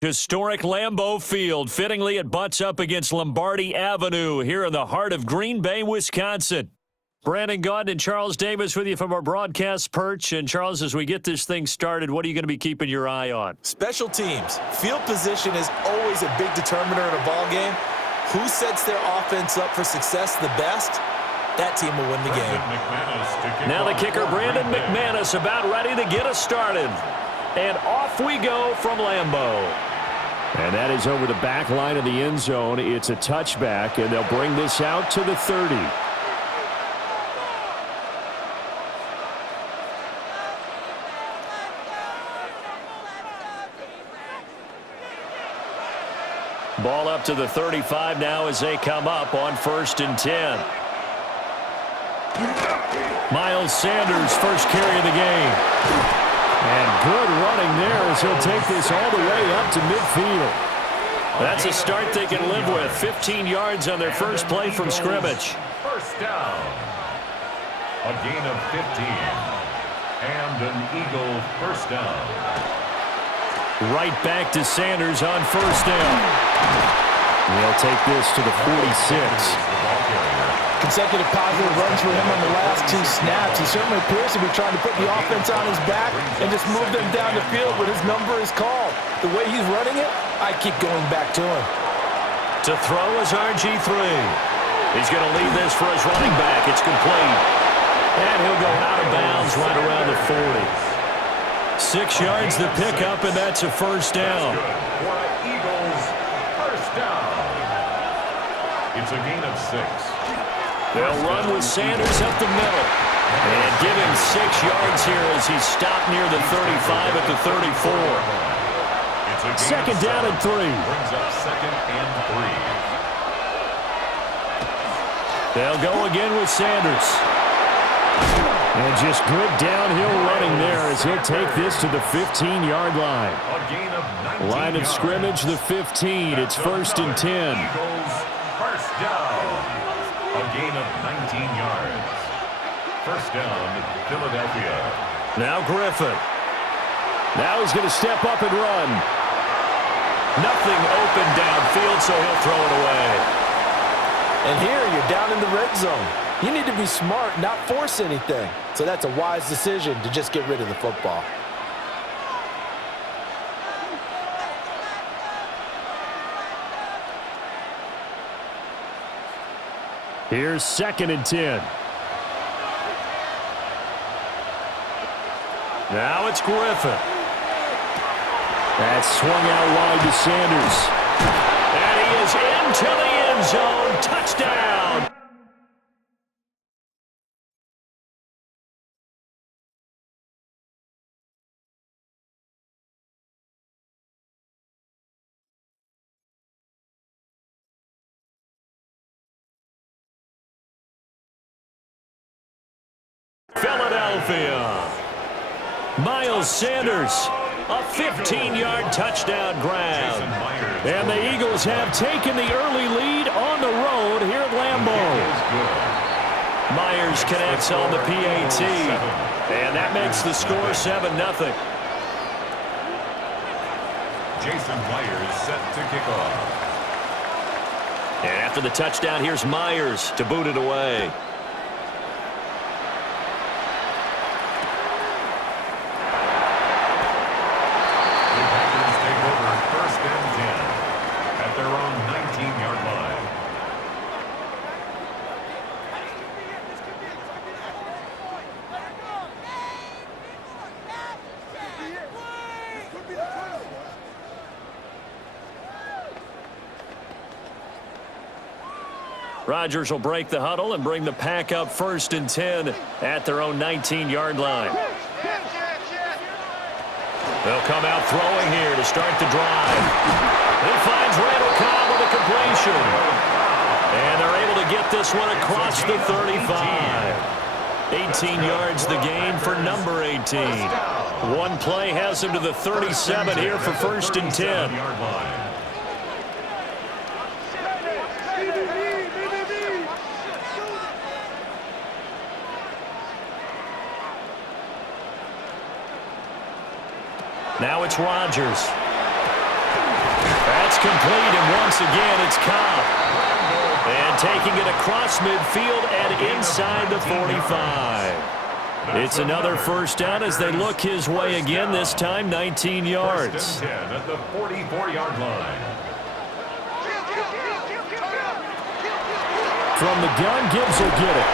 Historic Lambeau Field. Fittingly, it butts up against Lombardi Avenue here in the heart of Green Bay, Wisconsin. Brandon Gaudin and Charles Davis with you from our broadcast perch. And, Charles, as we get this thing started, what are you going to be keeping your eye on? Special teams. Field position is always a big determiner in a ball game. Who sets their offense up for success the best? That team will win the game. Now the kicker, Brandon McManus, about ready to get us started. And off we go from Lambeau. And that is over the back line of the end zone. It's a touchback, and they'll bring this out to the 30. Ball up to the 35 now as they come up on 1st and 10. Miles Sanders, first carry of the game. And good running there as he'll take this all the way up to midfield. That's a start they can live with. 15 yards on their first play from scrimmage. First down. A gain of 15. And an Eagle first down. Right back to Sanders on first down. They'll take this to the 46. Consecutive positive runs for him on the last 2 snaps. He certainly appears to be trying to put the offense on his back and just move them down the field when his number is called. The way he's running it, I keep going back to him. To throw is RG3. He's going to leave this for his running back. It's complete. And he'll go out of bounds right around the 40. 6 yards the pickup, and that's a first down. For Eagles, first down. It's a gain of 6. They'll run with Sanders up the middle. And give him 6 yards here as he's stopped near the 35 at the 34. Second down and 3. Brings up 2nd and 3. They'll go again with Sanders. And just good downhill running there as he'll take this to the 15-yard line. A gain of 19 Line of scrimmage, the 15. It's 1st and 10. Eagles, first down. A gain of 19 yards. First down, Philadelphia. Now Griffin. Now he's going to step up and run. Nothing open downfield, so he'll throw it away. And here you're down in the red zone. You need to be smart, not force anything. So that's a wise decision to just get rid of the football. Here's 2nd and 10. Now it's Griffin. That's swung out wide to Sanders. And he is into the end zone. Touchdown. Philadelphia. Miles Sanders, a 15-yard touchdown grab. And the Eagles have taken the early lead on the road here at Lambeau. Myers connects on the PAT. And that makes the score 7-0. Jason Myers set to kick off. And after the touchdown, here's Myers to boot it away. Their own 19-yard line. Rodgers will break the huddle and bring the pack up 1st and 10 at their own 19-yard line. They'll come out throwing here to start the drive. He finds Randall Cobb with a completion. And they're able to get this one across the 35. 18 yards the gain for number 18. One play has him to the 37 here for 1st and 10. Now it's Rodgers. That's complete, and once again, it's Cobb. And taking it across midfield and inside the 45. It's another first down as they look his way again, this time 19 yards. 10 at the 44-yard line. From the gun, Gibbs will get it.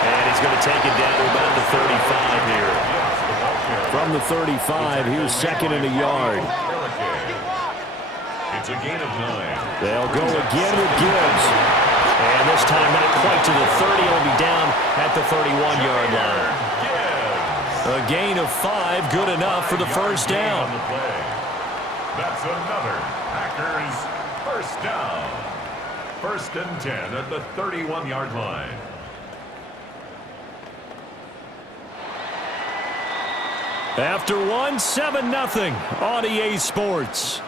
And he's going to take it down to about the 35 here. From the 35, here's second and a yard. It's a gain of 9. They'll go again with Gibbs. And this time not quite to the 30. It'll be down at the 31-yard line. A gain of 5, good enough for the first down. That's another Packers first down. First and 10 at the 31-yard line. After one, 7-0 on EA Sports.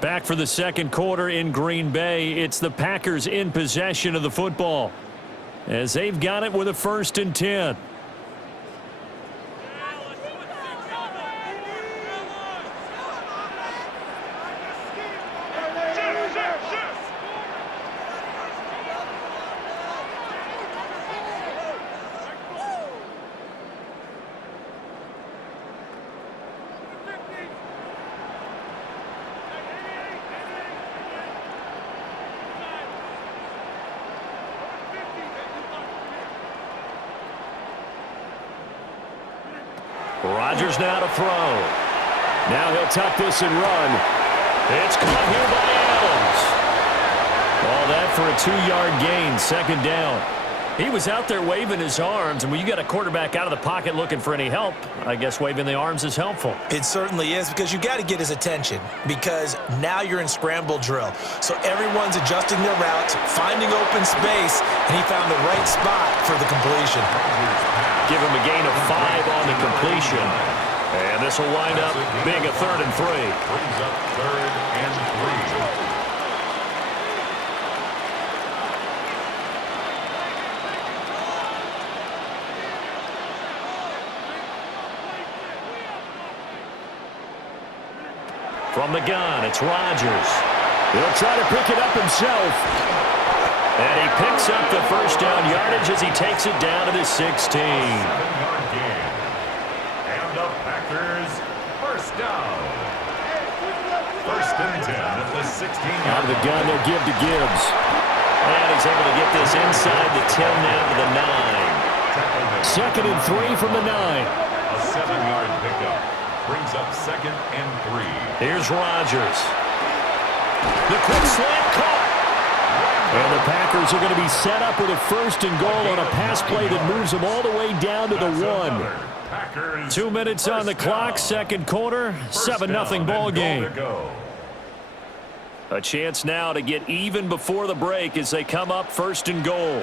Back for the second quarter in Green Bay. It's the Packers in possession of the football as they've got it with a first and 10. Rodgers now to throw. Now he'll tuck this and run. It's caught here by Adams. All that for a 2-yard gain, second down. He was out there waving his arms, and when you got a quarterback out of the pocket looking for any help, I guess waving the arms is helpful. It certainly is, because you got to get his attention, because now you're in scramble drill. So everyone's adjusting their routes, finding open space, and he found the right spot for the completion. Give him a gain of 5 on the completion. And this will wind up being a 3rd and 3. Brings up 3rd and 3. From the gun, it's Rodgers. He'll try to pick it up himself. And he picks up the first down yardage as he takes it down to the 16. 7-yard gain. And the Packers first down. First and 10 at the 16-yard line. Out of the gun, they'll give to Gibbs. And he's able to get this inside the 10 now to the 9. Second and 3 from the 9. A 7-yard pickup. Brings up 2nd and 3. Here's Rodgers. The quick slant caught. And the Packers are going to be set up with a first and goal on a pass play that moves them all the way down to the 1. 2 minutes on the clock, second quarter, 7-0 ball game. A chance now to get even before the break as they come up first and goal.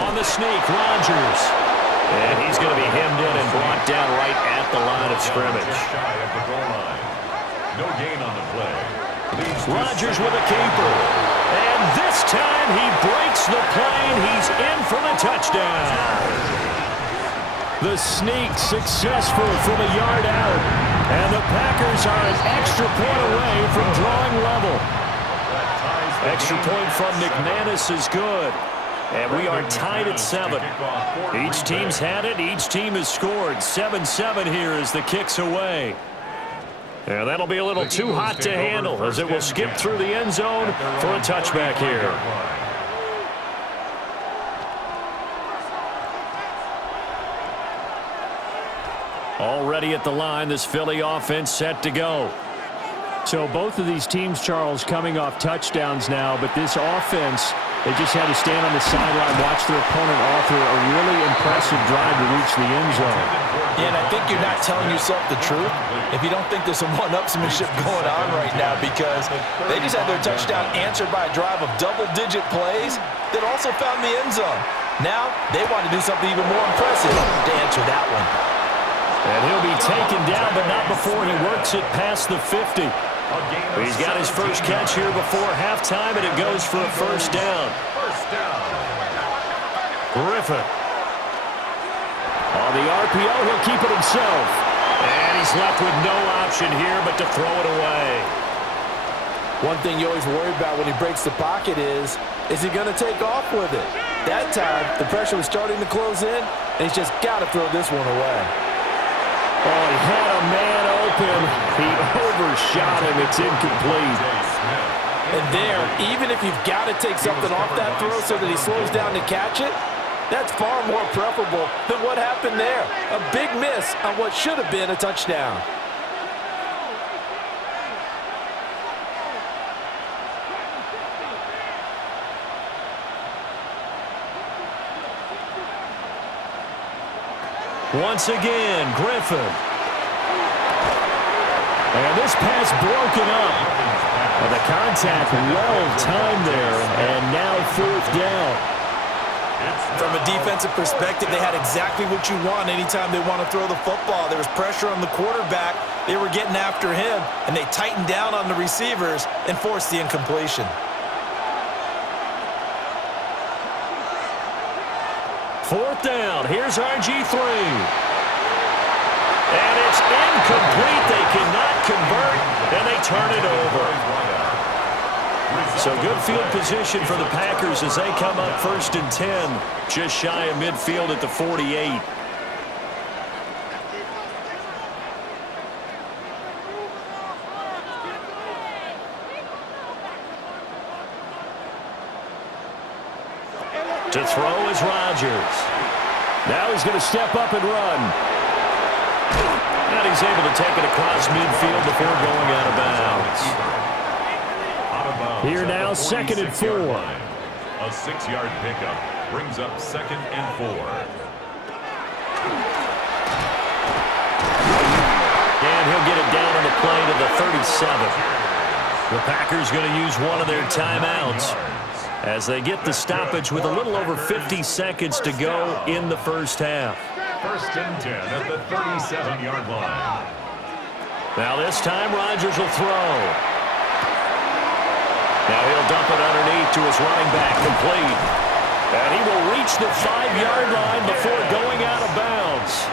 On the sneak, Rodgers. And he's going to be hemmed in and brought down right at the line of scrimmage. Just shy of the goal line. No gain on the play. Rodgers with a keeper. And this time he breaks the play and he's in for the touchdown. The sneak successful from a yard out. And the Packers are an extra point away from drawing level. Extra point from McManus is good. And we are tied at 7. Each team's had it. Each team has scored. 7-7 here as the kick's away. And that'll be a little too hot to handle as it will skip through the end zone for a touchback here. Already at the line, this Philly offense set to go. So both of these teams, Charles, coming off touchdowns now, but this offense, they just had to stand on the sideline, watch their opponent author a really impressive drive to reach the end zone. Yeah, and I think you're not telling yourself the truth if you don't think there's some one-upsmanship going on right now, because they just had their touchdown answered by a drive of double-digit plays that also found the end zone. Now they want to do something even more impressive to answer that one. And he'll be taken down, but not before he works it past the 50. He's got his first catch here before halftime, and it goes for a first down. Griffin. On the RPO, he'll keep it himself. And he's left with no option here but to throw it away. One thing you always worry about when he breaks the pocket is he going to take off with it? That time, the pressure was starting to close in, and he's just got to throw this one away. Oh, he had a man open. He overshot him. It's incomplete. And there, even if you've got to take something off that throw so that he slows down to catch it, that's far more preferable than what happened there. A big miss on what should have been a touchdown. Once again, Griffin. And this pass broken up. And the contact well timed there, and now 4th down. From a defensive perspective, they had exactly what you want anytime they want to throw the football. There was pressure on the quarterback. They were getting after him, and they tightened down on the receivers and forced the incompletion. Fourth down. Here's RG3. And it's incomplete. They cannot convert, and they turn it over. So good field position for the Packers as they come up 1st and 10, just shy of midfield at the 48. To throw is Rodgers. Now he's going to step up and run. And he's able to take it across midfield before going out of bounds. Here now, 2nd and 4. A 6-yard pickup brings up 2nd and 4. And he'll get it down on the play to the 37. The Packers going to use one of their timeouts as they get the stoppage with a little over 50 seconds to go in the first half. 1st and 10 at the 37-yard line. Now this time Rodgers will throw. Now he'll dump it underneath to his running back, complete. And he will reach the 5-yard line before going out of bounds.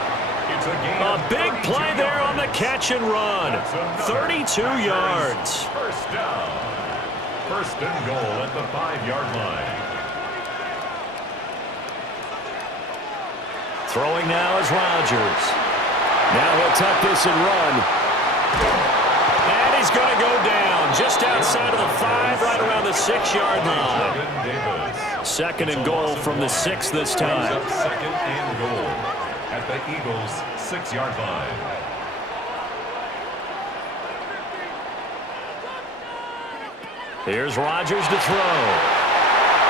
A big play there on the catch and run. 32 yards. First down. 1st and goal at the 5-yard line. Throwing now is Rodgers. Now he'll tuck this and run. And he's going to go down just outside of the 5, right around the 6-yard line. 2nd and goal from the 6 this time. 2nd and goal at the Eagles' 6-yard line. Here's Rodgers to throw.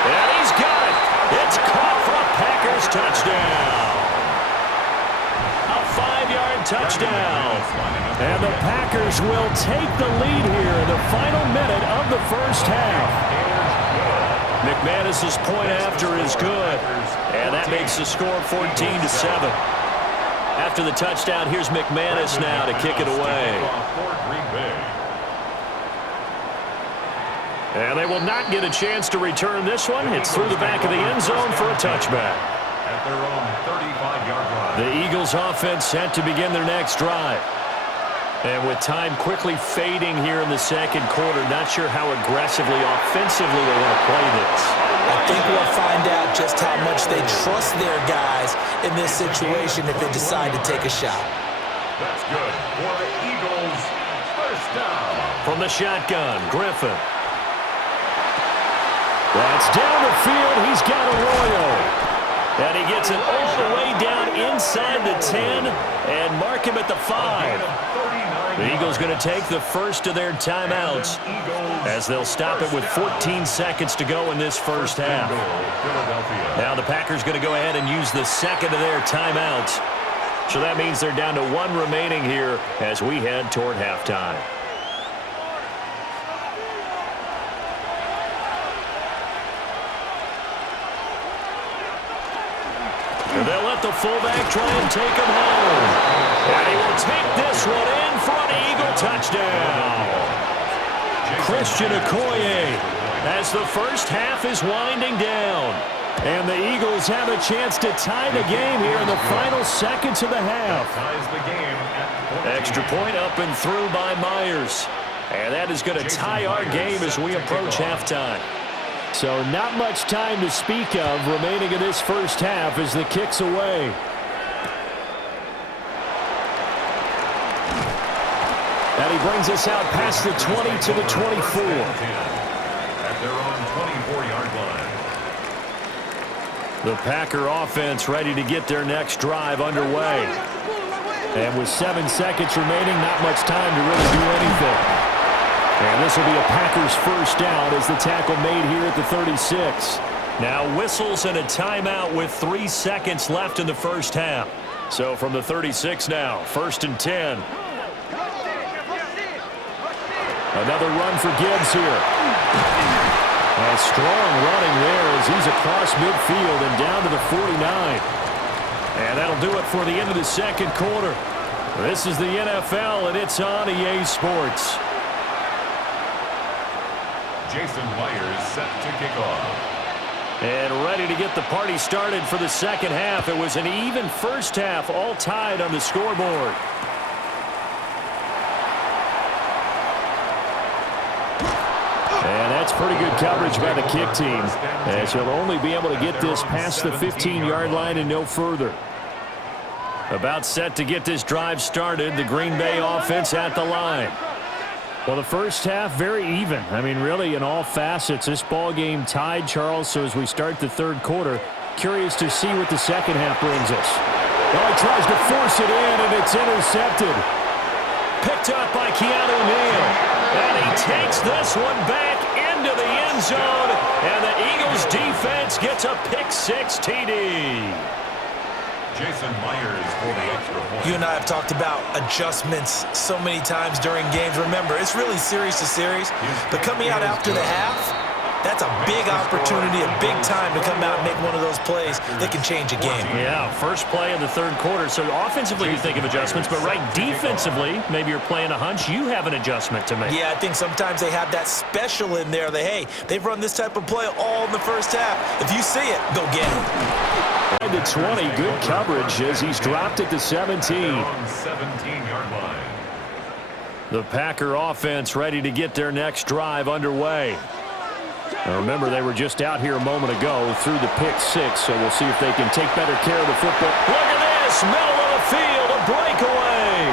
And he's got it. It's caught for a Packers touchdown. A 5-yard touchdown. And the Packers will take the lead here in the final minute of the first half. McManus's point after is good. And that makes the score 14-7. After the touchdown, here's McManus now to kick it away. And they will not get a chance to return this one. It's through the back of the end zone for a touchback. At their own 35-yard line. The Eagles offense set to begin their next drive. And with time quickly fading here in the second quarter, not sure how aggressively, offensively they want to play this. I think we'll find out just how much they trust their guys in this situation if they decide to take a shot. That's good for the Eagles. First down. From the shotgun, Griffin. That's down the field. He's got Arroyo. And he gets it all the way down inside the 10 and mark him at the 5. The Eagles going to take the first of their timeouts as they'll stop it with 14 seconds to go in this first half. Now the Packers going to go ahead and use the second of their timeouts. So that means they're down to 1 remaining here as we head toward halftime. They'll let the fullback try and take him home. And he will take this one in for an Eagle touchdown. Christian Okoye as the first half is winding down. And the Eagles have a chance to tie the game here in the final seconds of the half. Extra point up and through by Myers. And that is going to tie our game as we approach halftime. So not much time to speak of remaining in this first half as the kick's away. And he brings us out past the 20 to the 24. At their own 24-yard line. The Packer offense ready to get their next drive underway. And with 7 seconds remaining, not much time to really do anything. And this will be a Packers first down as the tackle made here at the 36. Now whistles and a timeout with 3 seconds left in the first half. So from the 36 now, 1st and 10. Another run for Gibbs here. A strong running there as he's across midfield and down to the 49. And that'll do it for the end of the second quarter. This is the NFL, and it's on EA Sports. Jason Myers set to kick off. And ready to get the party started for the second half. It was an even first half, all tied on the scoreboard. And that's pretty good coverage by the kick team, as he'll only be able to get this past the 15-yard line and no further. About set to get this drive started, the Green Bay offense at the line. Well, the first half, very even. I mean, really, in all facets, this ball game tied, Charles. So as we start the third quarter, curious to see what the second half brings us. Well, he tries to force it in, and it's intercepted. Picked up by Keanu Neal. And he takes this one back into the end zone. And the Eagles defense gets a pick-6 TD. Jason Myers for the extra point. You and I have talked about adjustments so many times during games. Remember, it's really series to series. But coming out after the half, that's a big opportunity, a big time to come out and make one of those plays that can change a game. Yeah, first play of the third quarter. So offensively you think of adjustments, but right defensively, maybe you're playing a hunch, you have an adjustment to make. Yeah, I think sometimes they have that special in there that, hey, they've run this type of play all in the first half. If you see it, go get it. The 20, good coverage as he's dropped at the 17. 17-yard line. The Packer offense ready to get their next drive underway. Now remember, they were just out here a moment ago through the pick-6, so we'll see if they can take better care of the football. Look at this, middle of the field, a breakaway.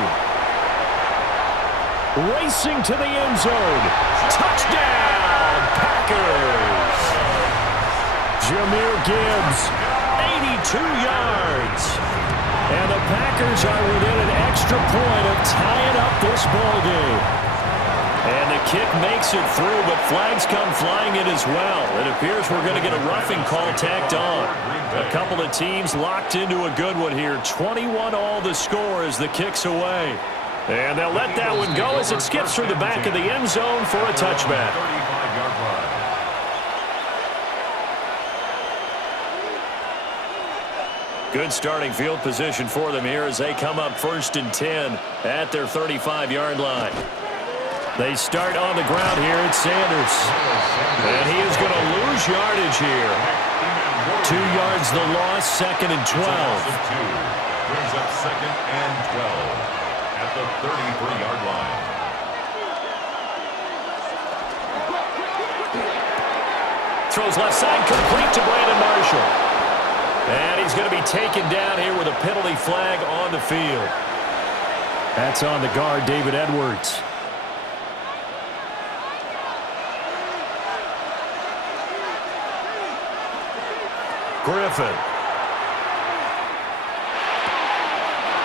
Racing to the end zone. Touchdown, Packers. Jahmyr Gibbs, 82 yards. And the Packers are within an extra point of tying up this ball game. And the kick makes it through, but flags come flying in as well. It appears we're going to get a roughing call tacked on. A couple of teams locked into a good one here. 21-all the score as the kick's away. And they'll let that one go as it skips through the back of the end zone for a touchback. 35-yard run. Good starting field position for them here as they come up 1st and 10 at their 35-yard line. They start on the ground here at Sanders. And he is going to lose yardage here. 2 yards the loss, 2nd and 12. Brings up 2nd and 12 at the 33-yard line. Throws left side, complete to Brandon Marshall. And he's going to be taken down here with a penalty flag on the field. That's on the guard, David Edwards. Griffin.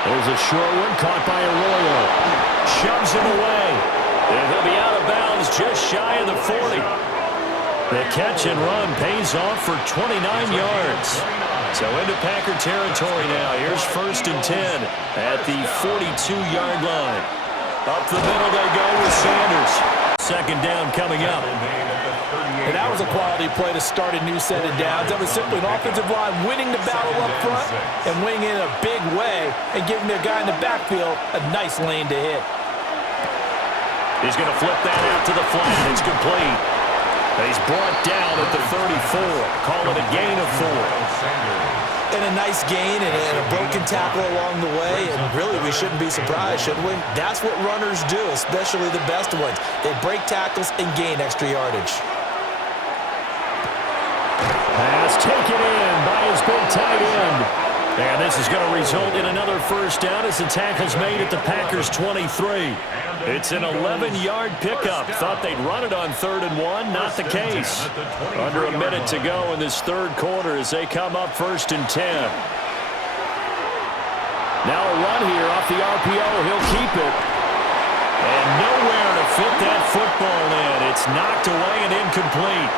There's a short one caught by Arroyo. Shoves him away. And he'll be out of bounds just shy of the 40. The catch and run pays off for 29 yards. So into Packer territory now. Here's 1st and 10 at the 42-yard line. Up the middle they go with Sanders. 2nd down coming up. And that was a quality play to start a new set of downs. That was simply an offensive line winning the battle up front and winning in a big way and giving their guy in the backfield a nice lane to hit. He's going to flip that out to the flat. It's complete. He's brought down at the 34. Call it a gain of 4. And a nice gain and a broken tackle along the way. And really, we shouldn't be surprised, should we? That's what runners do, especially the best ones. They break tackles and gain extra yardage. Pass taken in by his big tight end. And this is going to result in another first down as the tackle's made at the Packers' 23. It's an 11-yard pickup. Thought they'd run it on 3rd and 1. Not the case. Under a minute to go in this third quarter as they come up 1st and 10. Now a run here off the RPO. He'll keep it. And nowhere to fit that football in. It's knocked away and incomplete.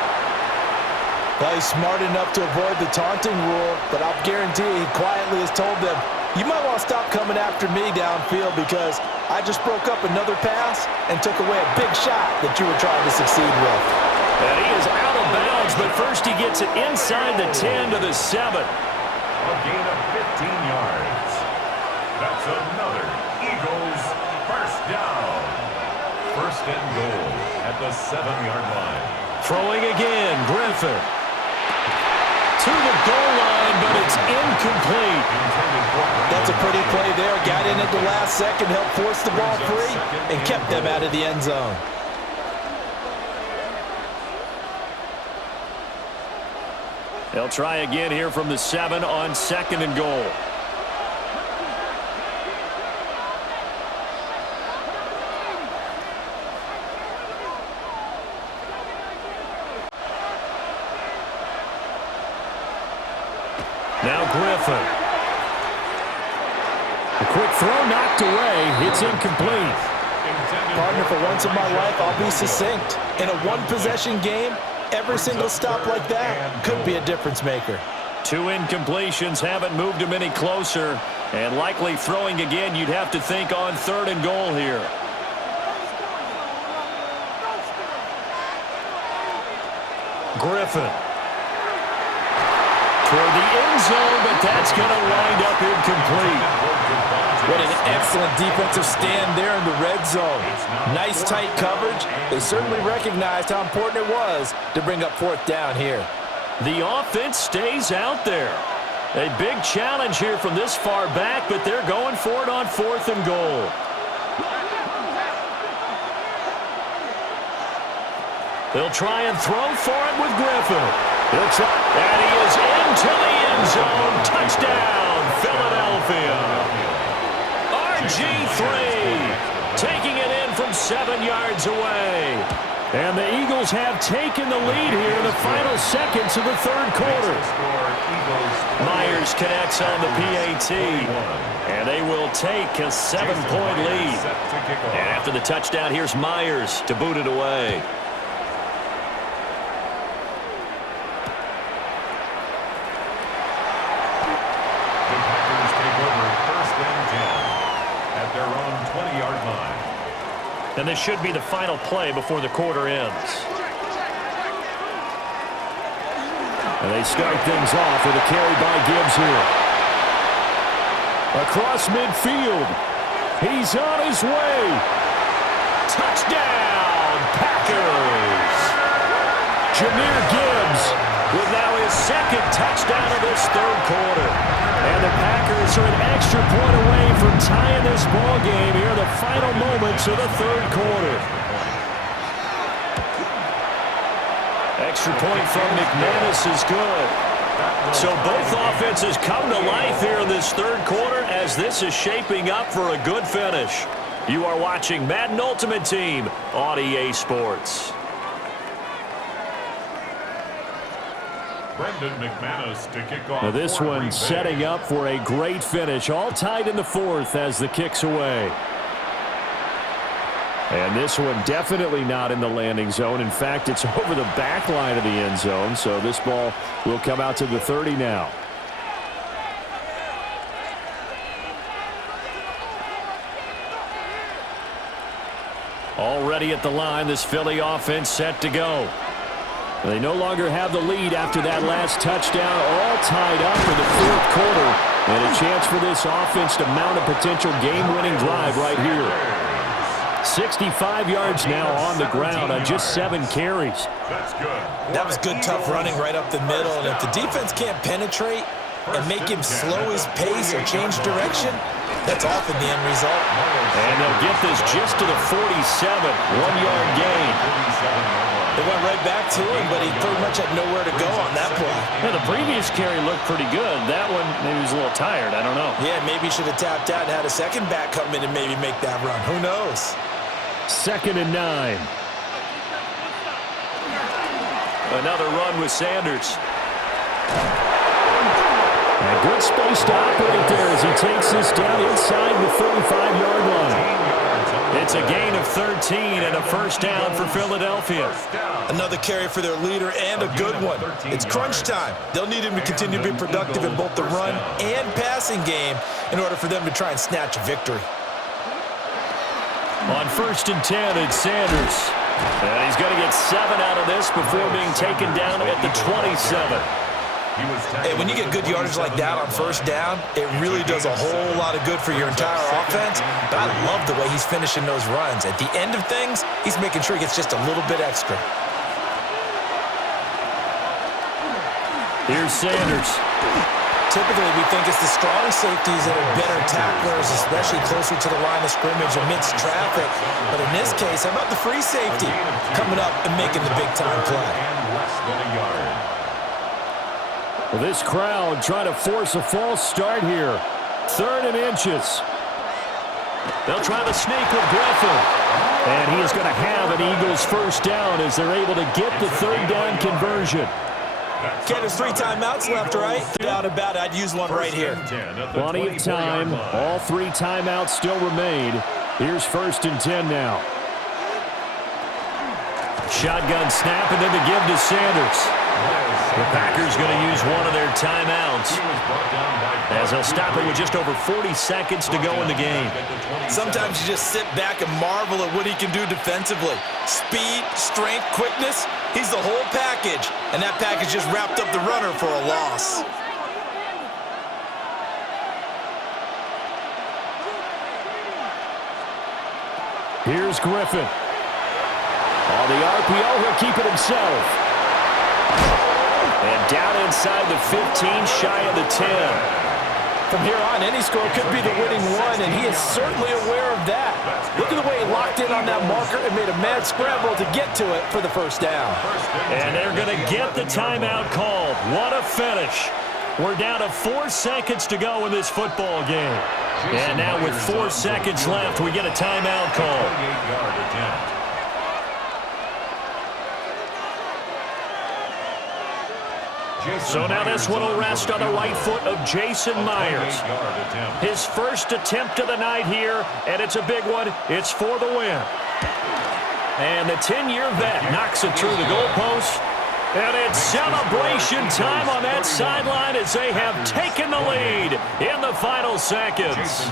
Well, he's smart enough to avoid the taunting rule, but I'll guarantee he quietly has told them, you might want to stop coming after me downfield because I just broke up another pass and took away a big shot that you were trying to succeed with. And he is out of bounds, but first he gets it inside the 10 to the 7. A gain of 15 yards. That's another Eagles first down. 1st and goal at the 7-yard line. Throwing again, Griffin. To the goal line, but it's incomplete. That's a pretty play there. Got in at the last second, helped force the ball free, and kept them out of the end zone. They'll try again here from the 7 on 2nd and goal. Now Griffin. A quick throw knocked away. It's incomplete. Partner, for once in my life, I'll be succinct. In a one-possession game, every single stop like that could be a difference maker. 2 incompletions haven't moved him any closer. And likely throwing again, you'd have to think on 3rd and goal here. Griffin. Toward the end zone, but that's going to wind up incomplete. What an excellent defensive stand there in the red zone. Nice tight coverage. They certainly recognized how important it was to bring up 4th down here. The offense stays out there. A big challenge here from this far back, but they're going for it on 4th and goal. They'll try and throw for it with Griffin. He'll try, and he is into the end zone. Touchdown, Philadelphia. RG3 taking it in from 7 yards away. And the Eagles have taken the lead here in the final seconds of the third quarter. Myers connects on the PAT, and they will take a 7-point lead. And after the touchdown, here's Myers to boot it away. And this should be the final play before the quarter ends. And they start things off with a carry by Gibbs here. Across midfield. He's on his way. Touchdown, Packers. Jahmyr Gibbs with now his 2nd touchdown of this third quarter. And the Packers are an extra point away from tying this ball game here in the final moments of the third quarter. Extra point from McManus is good. So both offenses come to life here in this third quarter as this is shaping up for a good finish. You are watching Madden Ultimate Team on EA Sports. Now this one setting up for a great finish. All tied in the 4th as the kick's away. And this one definitely not in the landing zone. In fact, it's over the back line of the end zone. So this ball will come out to the 30 now. Already at the line, this Philly offense set to go. They no longer have the lead after that last touchdown, all tied up for the 4th quarter. And a chance for this offense to mount a potential game-winning drive right here. 65 yards now on the ground on just 7 carries. That's good. That was good, tough running right up the middle. And if the defense can't penetrate and make him slow his pace or change direction, that's often the end result. And they'll get this just to the 47, 1-yard gain. They went right back to him, but he pretty much had nowhere to go on that play. Yeah, the previous carry looked pretty good. That one, maybe he was a little tired. I don't know. Yeah, maybe he should have tapped out and had a second back come in and maybe make that run. Who knows? 2nd and 9. Another run with Sanders. And good space to operate there as he takes this down inside the 35-yard line. It's a gain of 13 and a first down for Philadelphia. Another carry for their leader and a good one. It's crunch time. They'll need him to continue to be productive in both the run and passing game in order for them to try and snatch a victory. On 1st and 10, it's Sanders. And he's going to get 7 out of this before being taken down at the 27. Hey, when you get good yardage like that on first down, it really does a whole lot of good for your entire offense. But I love the way he's finishing those runs. At the end of things, he's making sure he gets just a little bit extra. Here's Sanders. Typically, we think it's the strong safeties that are better tacklers, especially closer to the line of scrimmage amidst traffic. But in this case, how about the free safety coming up and making the big-time play? Well, this crowd trying to force a false start here. 3rd and inches. They'll try to sneak with Griffin. And he is going to have an Eagles first down as they're able to get the 3rd down conversion. Okay, there's 3 timeouts left, right? Doubt about it. I'd use one right here. Plenty of time. All 3 timeouts still remain. Here's 1st and 10 now. Shotgun snap and then the give to Sanders. The Packers going to use one of their timeouts as they'll stop it with just over 40 seconds to go in the game. Sometimes you just sit back and marvel at what he can do defensively. Speed, strength, quickness, he's the whole package. And that package just wrapped up the runner for a loss. Here's Griffin. On the RPO, he'll keep it himself. And down inside the 15, shy of the 10. From here on, any score could be the winning one, and he is certainly aware of that. Look at the way he locked in on that marker and made a mad scramble to get to it for the first down. And they're going to get the timeout called. What a finish. We're down to 4 seconds to go in this football game. And now with 4 seconds left, we get a timeout call. So now this one will rest on the right foot of Jason Myers. His first attempt of the night here, and it's a big one. It's for the win. And the 10-year vet knocks it through the goalpost. And it's celebration time on that sideline as they have taken the lead in the final seconds.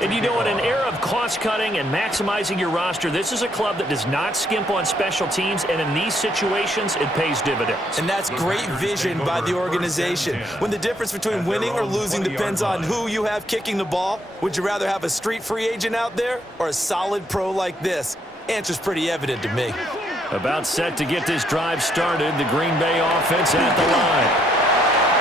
And you know, in an era of cost-cutting and maximizing your roster, this is a club that does not skimp on special teams, and in these situations, it pays dividends. And that's great vision by the organization. When the difference between winning or losing depends on who you have kicking the ball, would you rather have a street free agent out there or a solid pro like this? Answer's pretty evident to me. About set to get this drive started, the Green Bay offense at the line.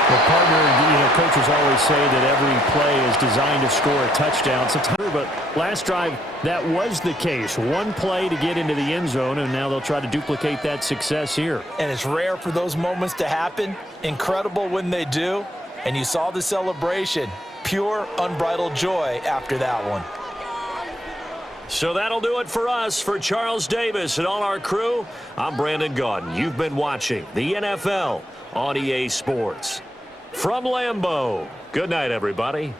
Well, partner, coaches always say that every play is designed to score a touchdown. But last drive, that was the case. One play to get into the end zone, and now they'll try to duplicate that success here. And it's rare for those moments to happen. Incredible when they do. And you saw the celebration. Pure, unbridled joy after that one. So that'll do it for us. For Charles Davis and all our crew, I'm Brandon Gaudin. You've been watching the NFL on EA Sports. From Lambeau, good night, everybody.